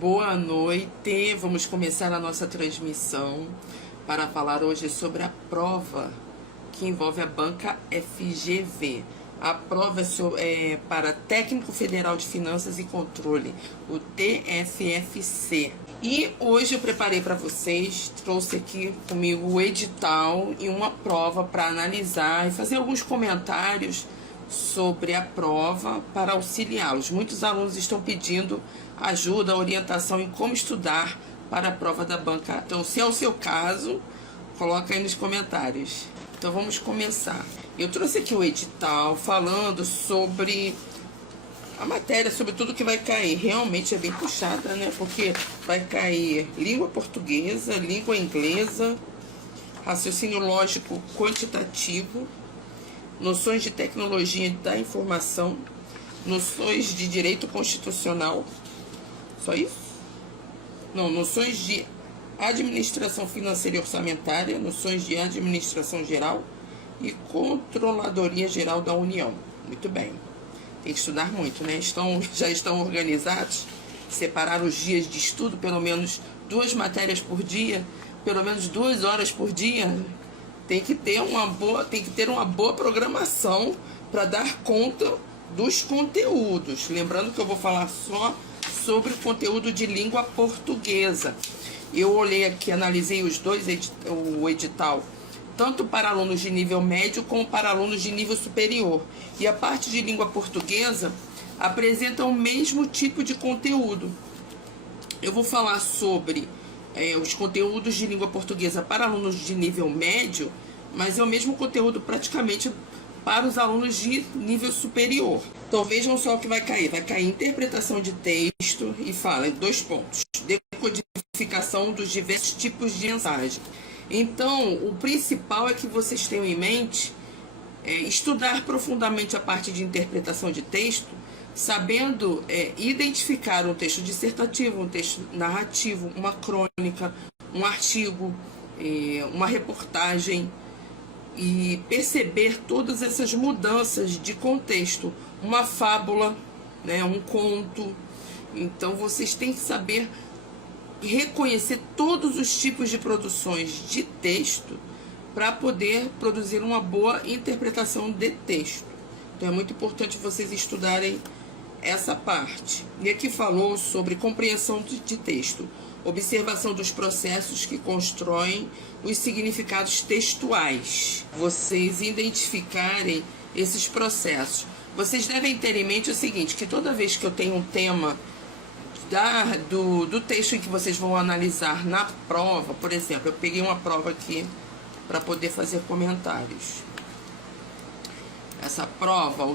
Boa noite, vamos começar a nossa transmissão para falar hoje sobre a prova que envolve a banca FGV. A prova é para Técnico Federal de Finanças e Controle, o TFFC. E hoje eu preparei para vocês, trouxe aqui comigo o edital e uma prova para analisar e fazer alguns comentários sobre a prova para auxiliá-los. Muitos alunos estão pedindo ajuda, orientação em como estudar para a prova da banca. Então, se é o seu caso, coloca aí nos comentários. Então, vamos começar. Eu trouxe aqui o edital falando sobre a matéria, sobre tudo que vai cair. Realmente é bem puxada, né? Porque vai cair língua portuguesa, língua inglesa, raciocínio lógico quantitativo, noções de tecnologia da informação, noções de direito constitucional, só isso? Não, noções de administração financeira e orçamentária, noções de administração geral e controladoria geral da União. Muito bem. Tem que estudar muito, né? Já estão organizados? Separaram os dias de estudo, pelo menos 2 matérias por dia, pelo menos 2 horas por dia. Tem que ter uma boa programação para dar conta dos conteúdos. Lembrando que eu vou falar só sobre o conteúdo de língua portuguesa. Eu olhei aqui, analisei o edital, tanto para alunos de nível médio como para alunos de nível superior. E a parte de língua portuguesa apresenta o mesmo tipo de conteúdo. Eu vou falar sobre os conteúdos de língua portuguesa para alunos de nível médio, mas é o mesmo conteúdo praticamente para os alunos de nível superior. Então vejam só o que vai cair. Vai cair interpretação de texto e fala em 2 pontos. Decodificação dos diversos tipos de mensagem. Então, o principal é que vocês tenham em mente estudar profundamente a parte de interpretação de texto, sabendo identificar um texto dissertativo, um texto narrativo, uma crônica, um artigo, uma reportagem, e perceber todas essas mudanças de contexto, uma fábula, né, um conto. Então vocês têm que saber reconhecer todos os tipos de produções de texto para poder produzir uma boa interpretação de texto. Então é muito importante vocês estudarem essa parte. E aqui falou sobre compreensão de texto, observação dos processos que constroem os significados textuais. Vocês identificarem esses processos. Vocês devem ter em mente o seguinte, que toda vez que eu tenho um tema do texto em que vocês vão analisar na prova, por exemplo, eu peguei uma prova aqui para poder fazer comentários. Essa prova,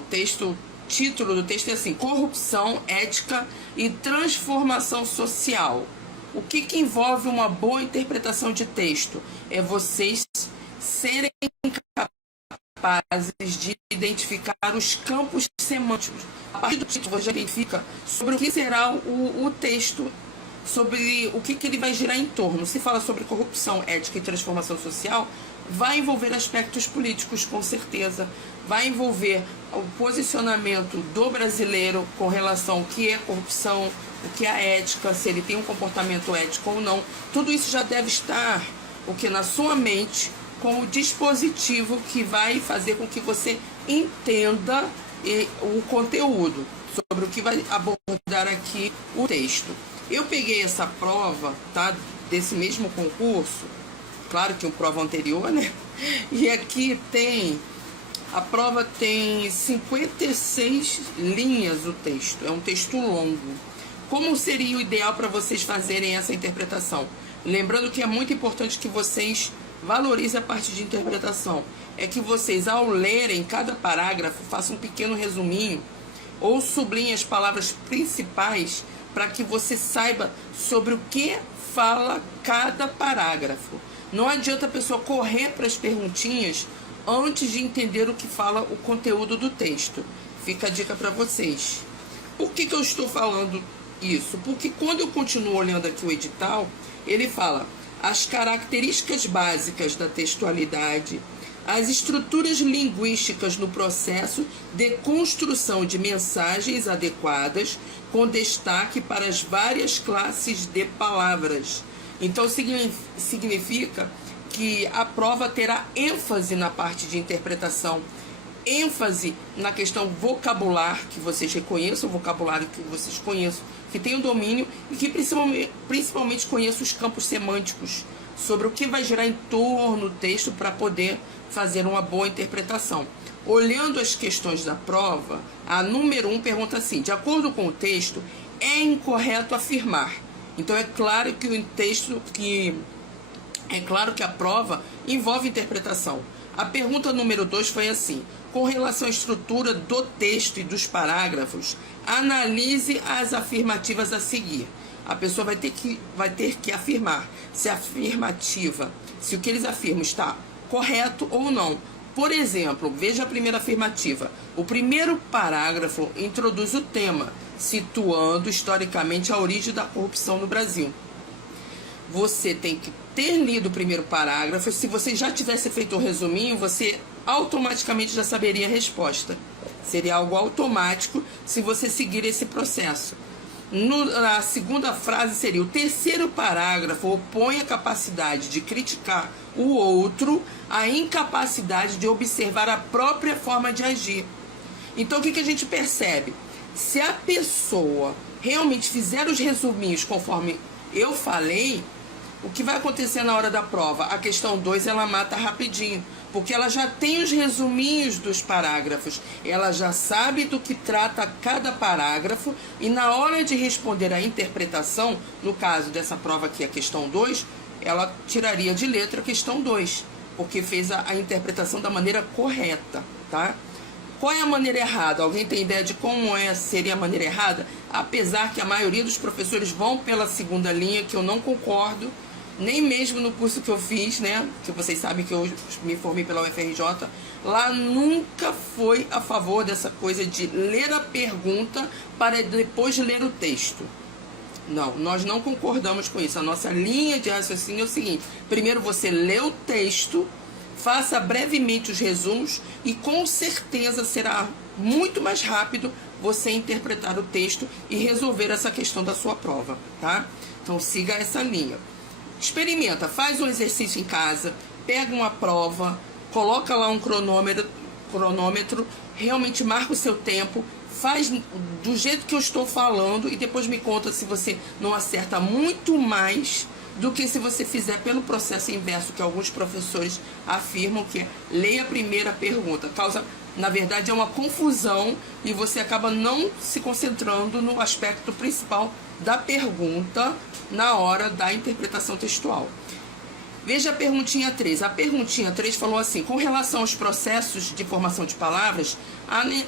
título do texto é assim: corrupção, ética e transformação social. O que envolve uma boa interpretação de texto? É vocês serem capazes de identificar os campos semânticos. A partir do título você já identifica sobre o que será o texto, sobre o que ele vai girar em torno. Se fala sobre corrupção, ética e transformação social, vai envolver aspectos políticos, com certeza. Vai envolver o posicionamento do brasileiro com relação ao que é corrupção, o que é a ética, se ele tem um comportamento ético ou não. Tudo isso já deve estar na sua mente, com o dispositivo que vai fazer com que você entenda o conteúdo, sobre o que vai abordar aqui o texto. Eu peguei essa prova, tá, desse mesmo concurso, claro que uma prova anterior, né? E aqui a prova tem 56 linhas o texto, é um texto longo. Como seria o ideal para vocês fazerem essa interpretação? Lembrando que é muito importante que vocês valorizem a parte de interpretação. É que vocês, ao lerem cada parágrafo, façam um pequeno resuminho ou sublinhem as palavras principais para que você saiba sobre o que fala cada parágrafo. Não adianta a pessoa correr para as perguntinhas antes de entender o que fala o conteúdo do texto. Fica a dica para vocês. Por que eu estou falando isso? Porque quando eu continuo olhando aqui o edital, ele fala as características básicas da textualidade, as estruturas linguísticas no processo de construção de mensagens adequadas, com destaque para as várias classes de palavras. Então, significa que a prova terá ênfase na parte de interpretação, ênfase na questão vocabular, que vocês reconheçam o vocabulário, que vocês conheçam, que tenham domínio e que principalmente conheçam os campos semânticos, sobre o que vai girar em torno do texto para poder fazer uma boa interpretação. Olhando as questões da prova, a número 1 pergunta assim: de acordo com o texto, é incorreto afirmar. Então é claro que a prova envolve interpretação. A pergunta número 2 foi assim: com relação à estrutura do texto e dos parágrafos, analise as afirmativas a seguir. A pessoa vai ter que afirmar se a afirmativa, se o que eles afirmam está correto ou não. Por exemplo, veja a primeira afirmativa. O primeiro parágrafo introduz o tema, situando historicamente a origem da corrupção no Brasil. Você tem que ter lido o primeiro parágrafo. Se você já tivesse feito um resuminho, você automaticamente já saberia a resposta. Seria algo automático se você seguir esse processo. A segunda frase seria: o terceiro parágrafo opõe a capacidade de criticar o outro à incapacidade de observar a própria forma de agir. Então, o que a gente percebe? Se a pessoa realmente fizer os resuminhos conforme eu falei, o que vai acontecer na hora da prova? A questão 2 ela mata rapidinho, porque ela já tem os resuminhos dos parágrafos, ela já sabe do que trata cada parágrafo, e na hora de responder a interpretação, no caso dessa prova aqui, a questão 2, ela tiraria de letra a questão 2, porque fez a interpretação da maneira correta, tá? Qual é a maneira errada? Alguém tem ideia de como seria a maneira errada? Apesar que a maioria dos professores vão pela segunda linha, que eu não concordo, nem mesmo no curso que eu fiz, né, que vocês sabem que eu me formei pela UFRJ, lá nunca foi a favor dessa coisa de ler a pergunta para depois ler o texto. Não, nós não concordamos com isso. A nossa linha de raciocínio é o seguinte: primeiro você lê o texto, faça brevemente os resumos e com certeza será muito mais rápido você interpretar o texto e resolver essa questão da sua prova, tá? Então siga essa linha. Experimenta, faz um exercício em casa, pega uma prova, coloca lá um cronômetro, realmente marca o seu tempo, faz do jeito que eu estou falando e depois me conta se você não acerta muito mais do que se você fizer pelo processo inverso, que alguns professores afirmam, que é leia a primeira pergunta. Na verdade, é uma confusão e você acaba não se concentrando no aspecto principal da pergunta na hora da interpretação textual. Veja a perguntinha 3. A perguntinha 3 falou assim: com relação aos processos de formação de palavras,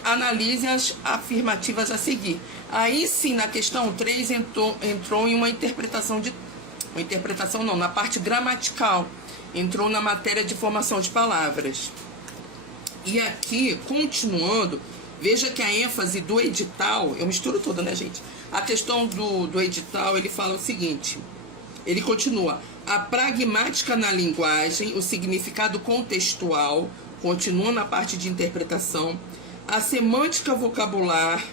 analise as afirmativas a seguir. Aí sim, na questão 3 entrou em uma interpretação na parte gramatical, entrou na matéria de formação de palavras. E aqui, continuando, veja que a ênfase do edital, eu misturo tudo, né, gente? A questão do edital, ele fala o seguinte, ele continua: a pragmática na linguagem, o significado contextual, continua na parte de interpretação, a semântica vocabular,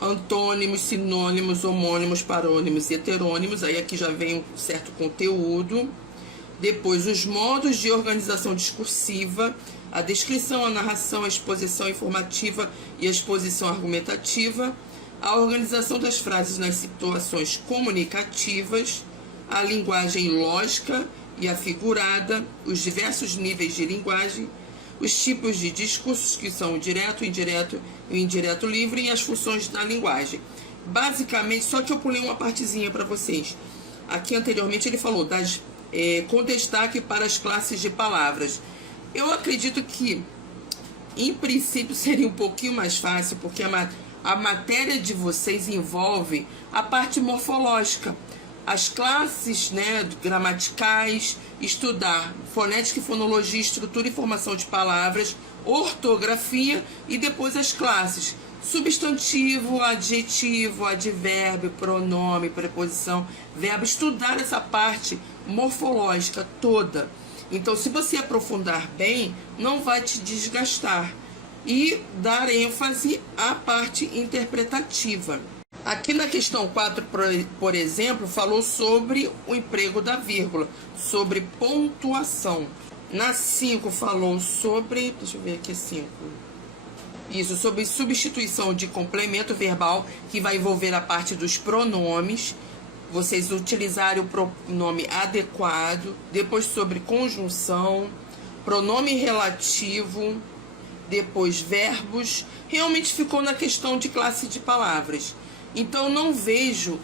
antônimos, sinônimos, homônimos, parônimos e heterônimos, aí aqui já vem um certo conteúdo. Depois, os modos de organização discursiva, a descrição, a narração, a exposição informativa e a exposição argumentativa, a organização das frases nas situações comunicativas, a linguagem lógica e a figurada, os diversos níveis de linguagem, os tipos de discursos, que são o direto, o indireto e o indireto livre, e as funções da linguagem. Basicamente, só que eu pulei uma partezinha para vocês. Aqui anteriormente ele falou com destaque para as classes de palavras. Eu acredito que, em princípio, seria um pouquinho mais fácil, porque a matéria de vocês envolve a parte morfológica. As classes, né, gramaticais, estudar fonética e fonologia, estrutura e formação de palavras, ortografia e depois as classes substantivo, adjetivo, advérbio, pronome, preposição, verbo. Estudar essa parte morfológica toda. Então, se você aprofundar bem, não vai te desgastar. E dar ênfase à parte interpretativa. Aqui na questão 4, por exemplo, falou sobre o emprego da vírgula, sobre pontuação. Na 5 falou sobre, deixa eu ver aqui 5. Isso, sobre substituição de complemento verbal, que vai envolver a parte dos pronomes. Vocês utilizarem o pronome adequado. Depois sobre conjunção, pronome relativo, depois verbos. Realmente ficou na questão de classe de palavras. Então não vejo,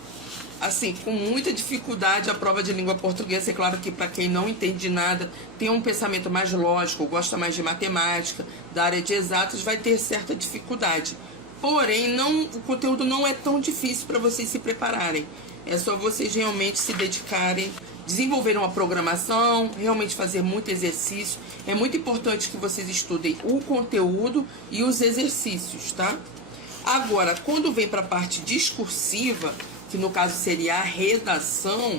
assim, com muita dificuldade a prova de língua portuguesa. É claro que para quem não entende nada, tem um pensamento mais lógico, gosta mais de matemática, da área de exatas, vai ter certa dificuldade. Porém, o conteúdo não é tão difícil para vocês se prepararem. É só vocês realmente se dedicarem, desenvolver uma programação, realmente fazer muito exercício. É muito importante que vocês estudem o conteúdo e os exercícios, tá? Agora, quando vem para a parte discursiva, que no caso seria a redação,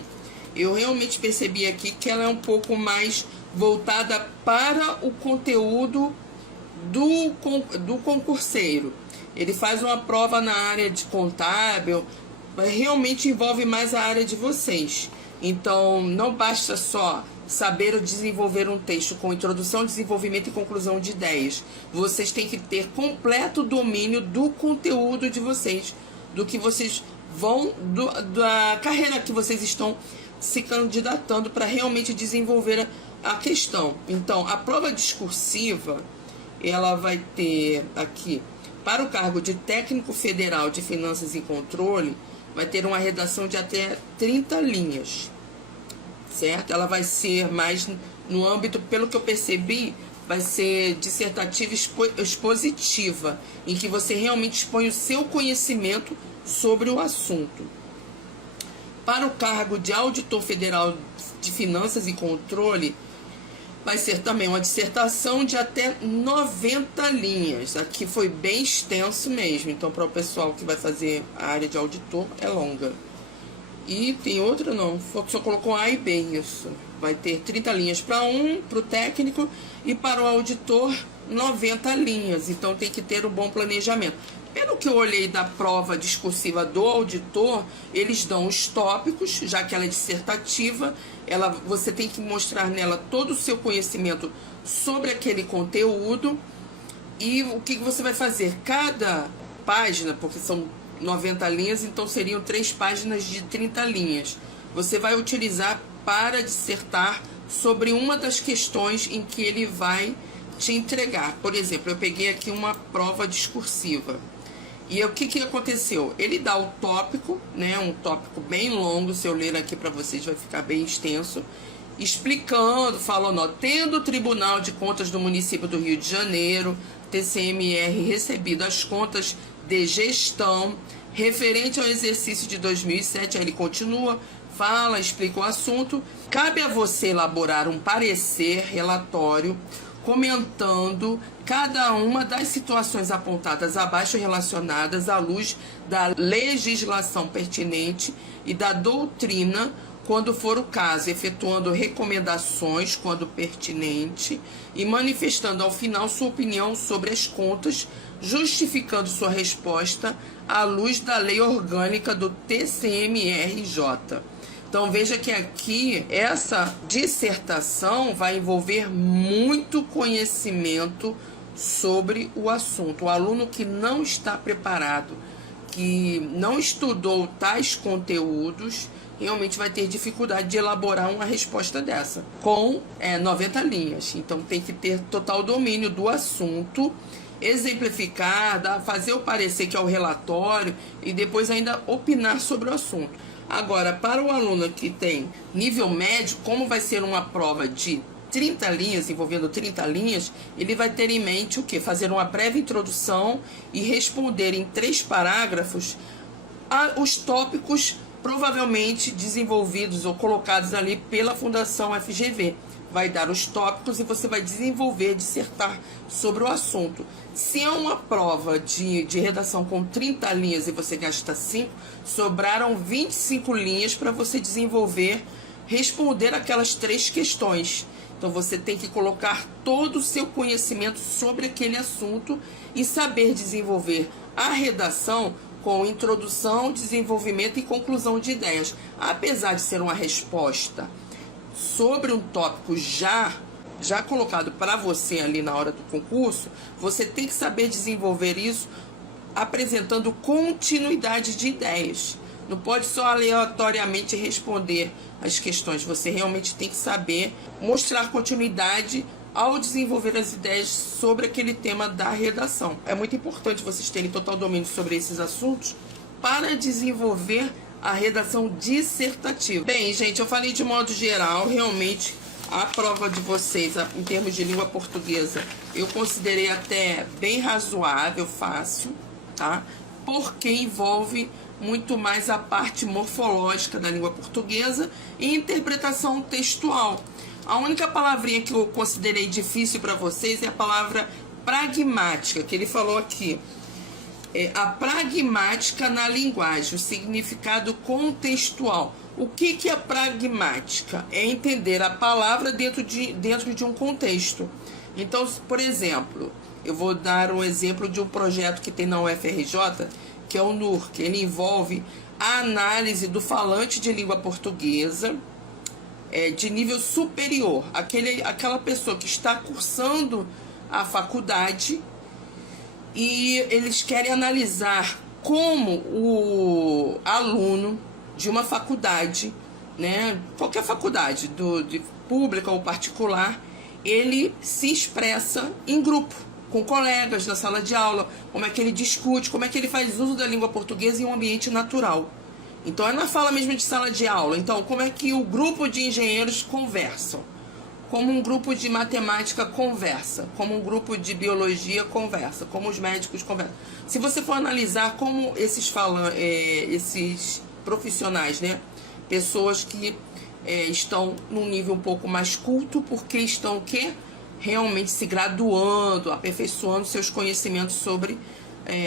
eu realmente percebi aqui que ela é um pouco mais voltada para o conteúdo do concurseiro. Ele faz uma prova na área de contábil, mas realmente envolve mais a área de vocês. Então, não basta só saber desenvolver um texto com introdução, desenvolvimento e conclusão de ideias. Vocês têm que ter completo domínio do conteúdo de vocês, do que vocês vão, da carreira que vocês estão se candidatando para realmente desenvolver a questão. Então, a prova discursiva, ela vai ter aqui, para o cargo de técnico federal de finanças e controle, vai ter uma redação de até 30 linhas, certo? Ela vai ser mais no âmbito, pelo que eu percebi, vai ser dissertativa expositiva, em que você realmente expõe o seu conhecimento sobre o assunto. Para o cargo de auditor federal de finanças e controle, vai ser também uma dissertação de até 90 linhas. Aqui foi bem extenso mesmo, então para o pessoal que vai fazer a área de auditor é longa. E tem outra não, só colocou A e B, isso. Vai ter 30 linhas para o técnico, e para o auditor 90 linhas. Então tem que ter um bom planejamento. Pelo que eu olhei da prova discursiva do auditor, eles dão os tópicos, já que ela é dissertativa, você tem que mostrar nela todo o seu conhecimento sobre aquele conteúdo. E o que você vai fazer? Cada página, porque são 90 linhas, então seriam 3 páginas de 30 linhas. Você vai utilizar para dissertar sobre uma das questões em que ele vai te entregar. Por exemplo, eu peguei aqui uma prova discursiva. E o que aconteceu? Ele dá o tópico, né, um tópico bem longo, se eu ler aqui para vocês vai ficar bem extenso, explicando, falando, ó, tendo o Tribunal de Contas do município do Rio de Janeiro, TCMR, recebido as contas de gestão referente ao exercício de 2007, aí ele continua, fala, explica o assunto, cabe a você elaborar um parecer relatório comentando cada uma das situações apontadas abaixo relacionadas à luz da legislação pertinente e da doutrina, quando for o caso, efetuando recomendações quando pertinente e manifestando ao final sua opinião sobre as contas, justificando sua resposta à luz da lei orgânica do TCMRJ. Então veja que aqui essa dissertação vai envolver muito conhecimento sobre o assunto. O aluno que não está preparado, que não estudou tais conteúdos, realmente vai ter dificuldade de elaborar uma resposta dessa, com 90 linhas. Então tem que ter total domínio do assunto, exemplificar, fazer o parecer, que é o relatório, e depois ainda opinar sobre o assunto. Agora, para o aluno que tem nível médio, como vai ser uma prova de 30 linhas, envolvendo 30 linhas, ele vai ter em mente o quê? Fazer uma breve introdução e responder em 3 parágrafos os tópicos provavelmente desenvolvidos ou colocados ali pela Fundação FGV. Vai dar os tópicos e você vai desenvolver, dissertar sobre o assunto. Se é uma prova de redação com 30 linhas e você gasta 5, sobraram 25 linhas para você desenvolver, responder aquelas 3 questões. Então você tem que colocar todo o seu conhecimento sobre aquele assunto e saber desenvolver a redação com introdução, desenvolvimento e conclusão de ideias. Apesar de ser uma resposta sobre um tópico já colocado para você ali na hora do concurso, você tem que saber desenvolver isso apresentando continuidade de ideias. Não pode só aleatoriamente responder as questões. Você realmente tem que saber mostrar continuidade ao desenvolver as ideias sobre aquele tema da redação. É muito importante vocês terem total domínio sobre esses assuntos para desenvolver a redação dissertativa. Bem, gente, eu falei de modo geral, realmente a prova de vocês, em termos de língua portuguesa, eu considerei até bem razoável, fácil, tá? Porque envolve muito mais a parte morfológica da língua portuguesa e interpretação textual. A única palavrinha que eu considerei difícil para vocês é a palavra pragmática, que ele falou aqui. A pragmática na linguagem, o significado contextual. O que é pragmática? É entender a palavra dentro de um contexto. Então, por exemplo, eu vou dar um exemplo de um projeto que tem na UFRJ, que é o NUR, que ele envolve a análise do falante de língua portuguesa de nível superior. Aquela pessoa que está cursando a faculdade e eles querem analisar como o aluno de uma faculdade, né, qualquer faculdade, de pública ou particular, ele se expressa em grupo, com colegas na sala de aula, como é que ele discute, como é que ele faz uso da língua portuguesa em um ambiente natural. Então, é na fala mesmo de sala de aula. Então, como é que o grupo de engenheiros conversam? Como um grupo de matemática conversa? Como um grupo de biologia conversa? Como os médicos conversam? Se você for analisar como esses profissionais, né? Pessoas que estão num nível um pouco mais culto, porque estão realmente se graduando, aperfeiçoando seus conhecimentos sobre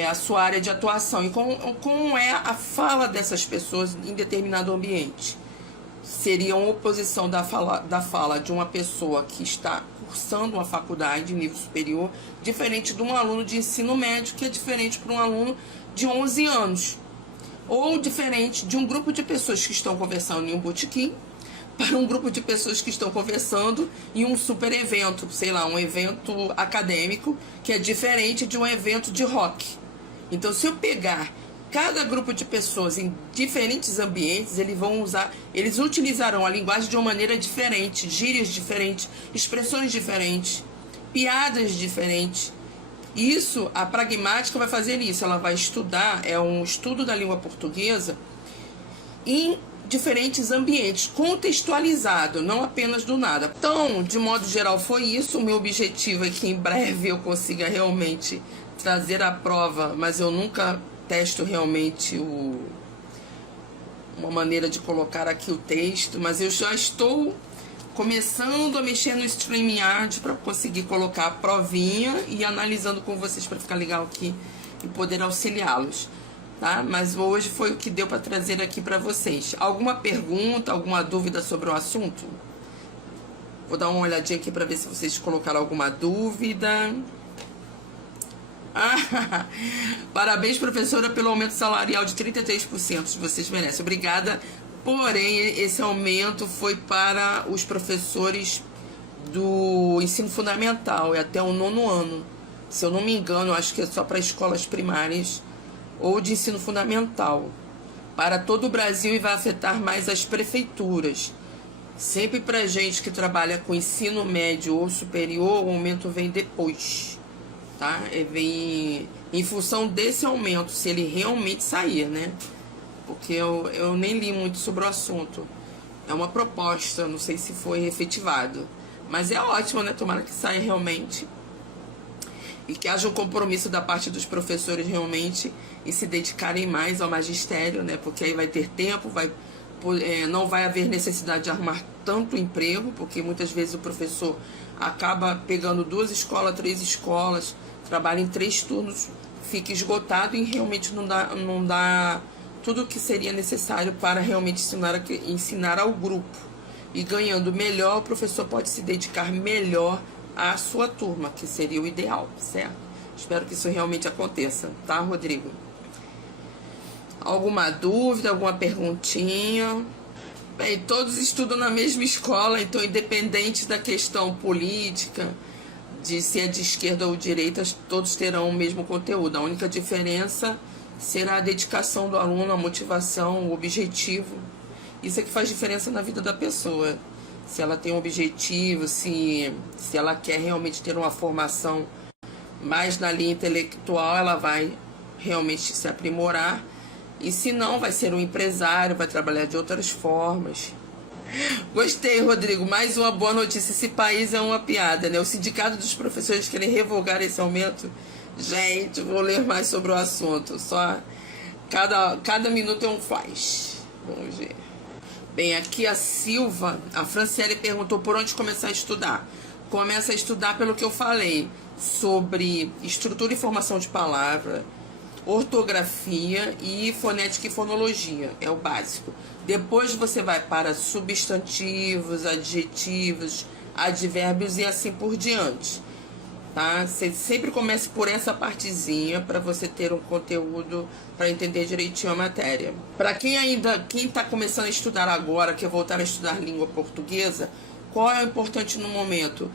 a sua área de atuação. E como é a fala dessas pessoas em determinado ambiente. Seria uma oposição da fala de uma pessoa que está cursando uma faculdade de nível superior, diferente de um aluno de ensino médio, que é diferente para um aluno de 11 anos. Ou diferente de um grupo de pessoas que estão conversando em um botequim, para um grupo de pessoas que estão conversando em um super evento, sei lá, um evento acadêmico, que é diferente de um evento de rock. Então, se eu pegar cada grupo de pessoas em diferentes ambientes, eles utilizarão a linguagem de uma maneira diferente, gírias diferentes, expressões diferentes, piadas diferentes. Isso, a pragmática vai fazer isso, ela vai estudar, é um estudo da língua portuguesa em diferentes ambientes, contextualizado, não apenas do nada. Então, de modo geral, foi isso. O meu objetivo é que em breve eu consiga realmente trazer a prova, mas eu nunca testo realmente uma maneira de colocar aqui o texto, mas eu já estou começando a mexer no StreamYard para conseguir colocar a provinha e analisando com vocês para ficar legal aqui e poder auxiliá-los. Tá? Mas hoje foi o que deu para trazer aqui para vocês. Alguma pergunta, alguma dúvida sobre o assunto? Vou dar uma olhadinha aqui para ver se vocês colocaram alguma dúvida. Parabéns, professora, pelo aumento salarial de 33%. Vocês merecem. Obrigada. Porém, esse aumento foi para os professores do ensino fundamental, é até o 9º ano. Se eu não me engano, acho que é só para escolas primárias ou de ensino fundamental, para todo o Brasil, e vai afetar mais as prefeituras. Sempre para gente que trabalha com ensino médio ou superior, o aumento vem depois, tá? Vem em função desse aumento, se ele realmente sair, né? Porque eu nem li muito sobre o assunto. É uma proposta, não sei se foi efetivado, mas é ótimo, né? Tomara que saia realmente. E que haja um compromisso da parte dos professores realmente e se dedicarem mais ao magistério, né? Porque aí vai ter tempo, não vai haver necessidade de arrumar tanto emprego, porque muitas vezes o professor acaba pegando 2 escolas, 3 escolas, trabalha em 3 turnos, fica esgotado e realmente não dá tudo o que seria necessário para realmente ensinar ao grupo. E ganhando melhor, o professor pode se dedicar melhor à sua turma, que seria o ideal, certo? Espero que isso realmente aconteça, tá, Rodrigo? Alguma dúvida, alguma perguntinha? Bem, todos estudam na mesma escola, então independente da questão política, de se é de esquerda ou direita, todos terão o mesmo conteúdo. A única diferença será a dedicação do aluno, a motivação, o objetivo. Isso é que faz diferença na vida da pessoa. Se ela tem um objetivo, se ela quer realmente ter uma formação mais na linha intelectual, ela vai realmente se aprimorar. E se não, vai ser um empresário, vai trabalhar de outras formas. Gostei, Rodrigo. Mais uma boa notícia. Esse país é uma piada, né? O sindicato dos professores querem revogar esse aumento. Gente, vou ler mais sobre o assunto. Só cada minuto é um flash. Vamos ver. Bem, aqui a Silva, a Franciele perguntou por onde começar a estudar. Começa a estudar pelo que eu falei, sobre estrutura e formação de palavra, ortografia e fonética e fonologia, é o básico. Depois você vai para substantivos, adjetivos, advérbios e assim por diante. Tá? Você sempre comece por essa partezinha para você ter um conteúdo para entender direitinho a matéria. Para quem está começando a estudar agora, quer voltar a estudar língua portuguesa, qual é o importante no momento?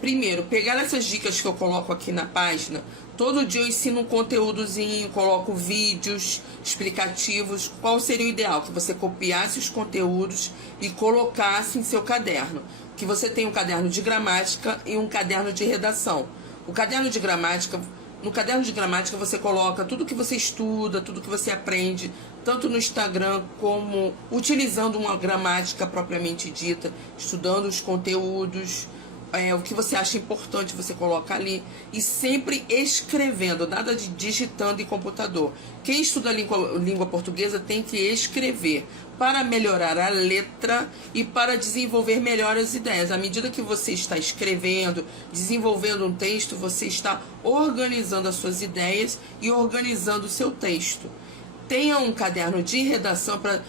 Primeiro, pegar essas dicas que eu coloco aqui na página. Todo dia eu ensino um conteúdozinho, coloco vídeos explicativos. Qual seria o ideal? Que você copiasse os conteúdos e colocasse em seu caderno. Que você tenha um caderno de gramática e um caderno de redação. No caderno de gramática você coloca tudo que você estuda, tudo que você aprende, tanto no Instagram como utilizando uma gramática propriamente dita, estudando os conteúdos. O que você acha importante você coloca ali e sempre escrevendo, nada de digitando em computador. Quem estuda língua portuguesa tem que escrever para melhorar a letra e para desenvolver melhor as ideias. À medida que você está escrevendo, desenvolvendo um texto, você está organizando as suas ideias e organizando o seu texto. Tenha um caderno de redação para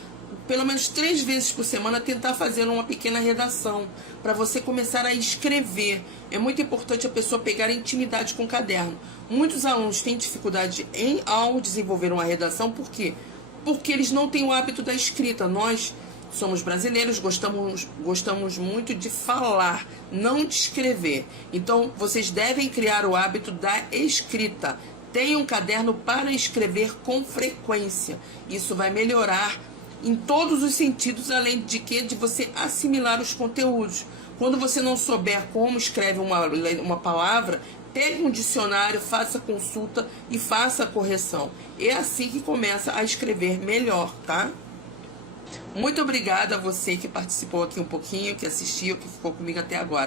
pelo menos 3 vezes por semana tentar fazer uma pequena redação para você começar a escrever. É muito importante a pessoa pegar intimidade com o caderno. Muitos alunos têm dificuldade ao desenvolver uma redação, por quê? Porque eles não têm o hábito da escrita. Nós somos brasileiros, gostamos muito de falar, não de escrever. Então, vocês devem criar o hábito da escrita. Tenha um caderno para escrever com frequência. Isso vai melhorar em todos os sentidos, além de você assimilar os conteúdos. Quando você não souber como escreve uma palavra, pegue um dicionário, faça consulta e faça a correção. É assim que começa a escrever melhor, tá? Muito obrigada a você que participou aqui um pouquinho, que assistiu, que ficou comigo até agora.